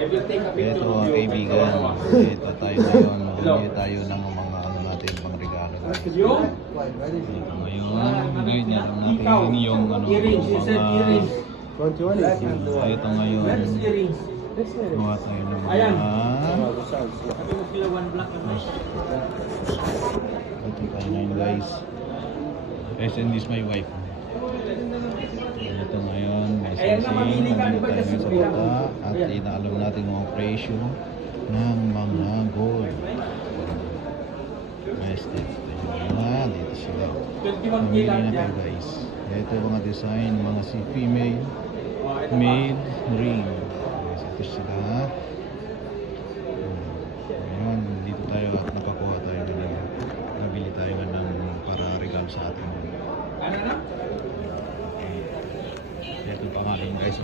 Ito mga kaibigan, ito tayo ngayon, mamili tayo ng mga ano natin, pang regalo. Ito ngayon, ganyan lang natin yung ano, mga... Ito ngayon, gawa tayo ng mga... Ito tayo ngayon guys. And this my wife. Ito ngayon, may sensing, nandito tayo ngayon sa bata at inaalam natin mga presyo ng mga gold. Nice dito dito sila. Mamili na tayo guys. Ito mga design, mga si female made ring. Guys, ito sila. Ngayon, dito tayo at nakakuha tayo ng nabili tayo ng para regalo sa atin. Ito pangalan guys.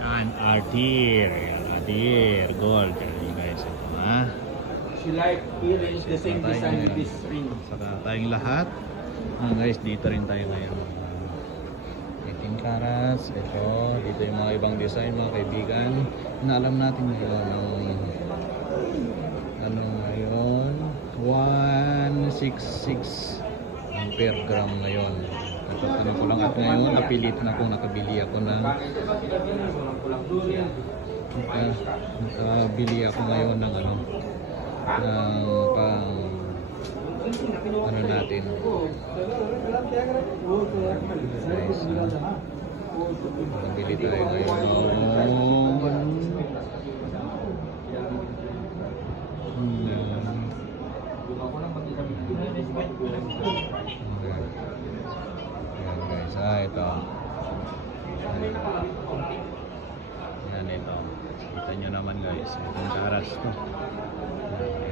Yan, Ardir gold. Yan guys. Ito ha. She like earrings, the same design with this ring. Saka tayong lahat. Guys, dito rin tayo ngayon. 18 carats. Ito, dito yung mga ibang design mga kaibigan. Na alam natin ngayon ano ngayon 166 per gram ngayon. Ano ko lang at ngayon napilitan akong nakabili ako ng nakabili ako ngayon ng ano ng pang ano natin guys, nabili tayo ngayon ito. Yan ito. Kita nyo naman guys. Itong karas to.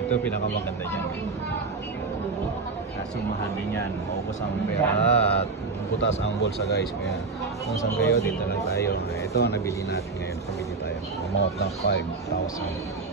Ito pinakamaganda dyan. Kasumahan din yan. Maubos ang pera at butas ang bulsa guys. Kaya kung saan kayo, dito lang tayo. Ito ang nabili natin ngayon. Nabili tayo. Amount ng 5,000.